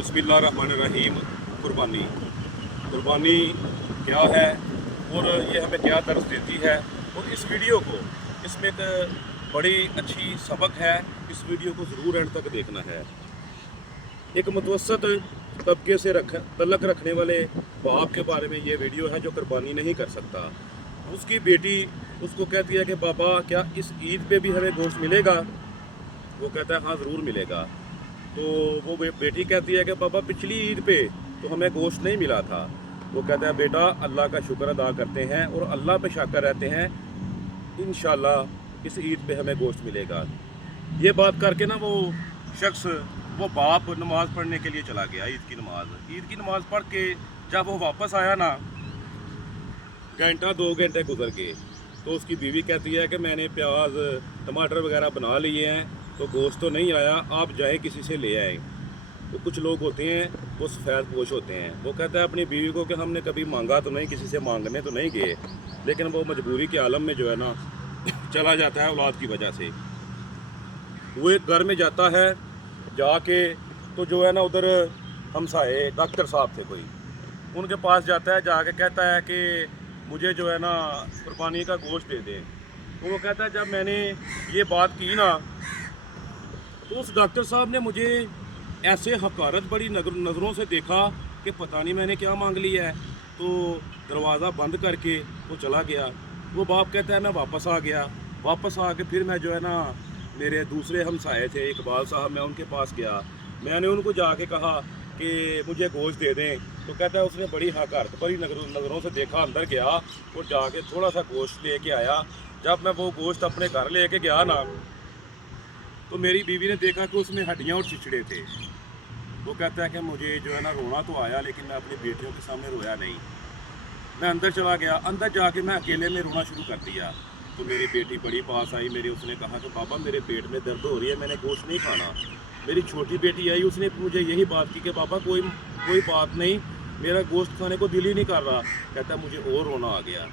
बिस्मिल्लाहिर्रहमानिर्रहीम। कुर्बानी कुर्बानी क्या है और ये हमें क्या दर्स देती है, और इस वीडियो को, इसमें एक बड़ी अच्छी सबक है। इस वीडियो को ज़रूर एंड तक देखना है। एक मुतवसत तबके से तल्लक रखने वाले बाप के बारे में ये वीडियो है जो कुर्बानी नहीं कर सकता। उसकी बेटी उसको कहती है कि बाबा क्या इस ईद पे भी हमें गोश्त मिलेगा? वो कहता है हाँ ज़रूर मिलेगा। तो वो बेटी कहती है कि बाबा पिछली ईद पे तो हमें गोश्त नहीं मिला था। वो कहता है बेटा अल्लाह का शुक्र अदा करते हैं और अल्लाह पे शाकर रहते हैं, इंशाल्लाह इस ईद पे हमें गोश्त मिलेगा। ये बात करके ना वो शख्स, वो बाप नमाज़ पढ़ने के लिए चला गया। ईद की नमाज़ पढ़ के जब वो वापस आया ना, घंटा 2 घंटे गुजर गए, तो उसकी बीवी कहती है कि मैंने प्याज टमाटर वगैरह बना लिए हैं, तो गोश्त तो नहीं आया, आप जाए किसी से ले आए। तो कुछ लोग होते हैं वो सफ़ेद पोश होते हैं। वो कहता है अपनी बीवी को कि हमने कभी मांगा तो नहीं, किसी से मांगने तो नहीं गए, लेकिन वो मजबूरी के आलम में जो है ना चला जाता है औलाद की वजह से। वो एक घर में जाता है, जाके तो जो है ना उधर हमसाए डॉक्टर साहब थे कोई, उनके पास जाता है, जाके कहता है कि मुझे जो है ना कुर्बानी का गोश्त दे दें। तो वो कहता है जब मैंने ये बात की ना, तो उस डॉक्टर साहब ने मुझे ऐसे हकारत बड़ी नज़रों से देखा कि पता नहीं मैंने क्या मांग लिया है। तो दरवाज़ा बंद करके वो चला गया। वो बाप कहता है मैं वापस आ गया। वापस आके फिर मैं जो है ना, मेरे दूसरे हमसाए थे इकबाल साहब, मैं उनके पास गया। मैंने उनको जाके कहा कि मुझे गोश्त दे दें। तो कहता है उसने बड़ी हकारत बड़ी नज़रों से देखा, अंदर गया और जाके थोड़ा सा गोश्त लेके आया। जब मैं वो गोश्त अपने घर लेके गया ना, तो मेरी बीवी ने देखा कि उसमें हड्डियाँ और चिचड़े थे। वो कहता है कि मुझे जो है ना रोना तो आया, लेकिन मैं अपनी बेटियों के सामने रोया नहीं। मैं अंदर चला गया, अंदर जाके मैं अकेले में रोना शुरू कर दिया। तो मेरी बेटी बड़ी पास आई मेरी, उसने कहा कि पापा मेरे पेट में दर्द हो रही है, मैंने गोश्त नहीं खाना। मेरी छोटी बेटी आई, उसने मुझे यही बात की कि पापा कोई बात नहीं, मेरा गोश्त खाने को दिल ही नहीं कर रहा। कहता है मुझे और रोना आ गया।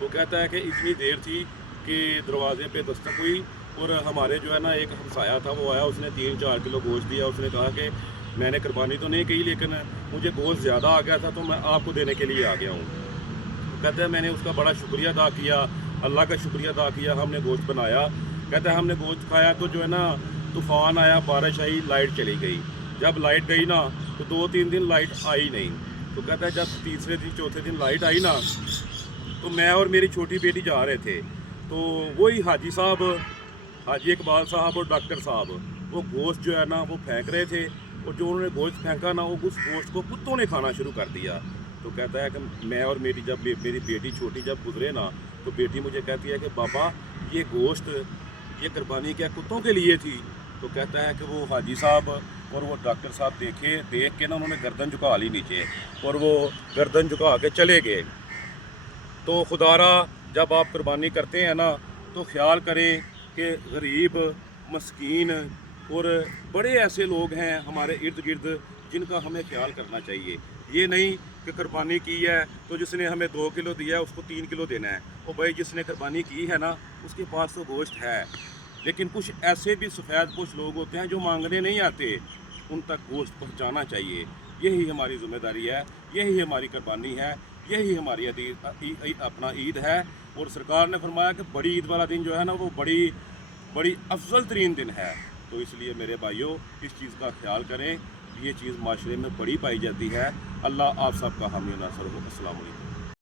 वो कहता है कि इतनी देर थी कि दरवाजे पे दस्तक हुई और हमारे जो है ना एक हमसाया था वो आया, उसने 3-4 किलो गोश्त दिया। उसने कहा कि मैंने कुर्बानी तो नहीं की, लेकिन मुझे गोश्त ज़्यादा आ गया था तो मैं आपको देने के लिए आ गया हूँ। कहता है मैंने उसका बड़ा शुक्रिया अदा किया, अल्लाह का शुक्रिया अदा किया, हमने गोश्त बनाया। कहता है हमने गोश्त खाया तो जो है ना तूफ़ान आया, बारिश आई, लाइट चली गई। जब लाइट गई ना तो 2-3 दिन लाइट आई नहीं। तो कहता है जब तीसरे दिन चौथे दिन लाइट आई ना, तो मैं और मेरी छोटी बेटी जा रहे थे, तो वही हाजी साहब, हाजी इकबाल साहब और डॉक्टर साहब, वो गोश्त जो है ना वो फेंक रहे थे, और जो उन्होंने गोश्त फेंका ना, वो उस गोश्त को कुत्तों ने खाना शुरू कर दिया। तो कहता है कि मैं और मेरी मेरी बेटी छोटी जब गुजरे ना, तो बेटी मुझे कहती है कि पापा ये गोश्त ये कुर्बानी क्या कुत्तों के लिए थी? तो कहता है कि वो हाजी साहब और वो डॉक्टर साहब देख के ना उन्होंने गर्दन झुका ली नीचे, और वो गर्दन झुका के चले गए। तो खुदारा जब आप कुर्बानी करते हैं ना, तो ख्याल करें कि गरीब, मस्कीन और बड़े ऐसे लोग हैं हमारे इर्द गिर्द जिनका हमें ख्याल करना चाहिए। ये नहीं कि कुर्बानी की है तो जिसने हमें 2 किलो दिया है उसको 3 किलो देना है। और भाई जिसने कुर्बानी की है ना उसके पास तो गोश्त है, लेकिन कुछ ऐसे भी सफ़ेद कुछ लोग होते हैं जो मांगने नहीं आते, उन तक गोश्त पहुंचाना चाहिए। यही हमारी ज़िम्मेदारी है, यही हमारी कुर्बानी है, यही हमारी अपना ईद है। और सरकार ने फरमाया कि बड़ी ईद वाला दिन जो है ना वो बड़ी अफजल तरीन दिन है। तो इसलिए मेरे भाइयों इस चीज़ का ख्याल करें, ये चीज़ माशरे में बड़ी पाई जाती है। अल्लाह आप सबका हामी नासर हो। अस्सलाम वालेकुम।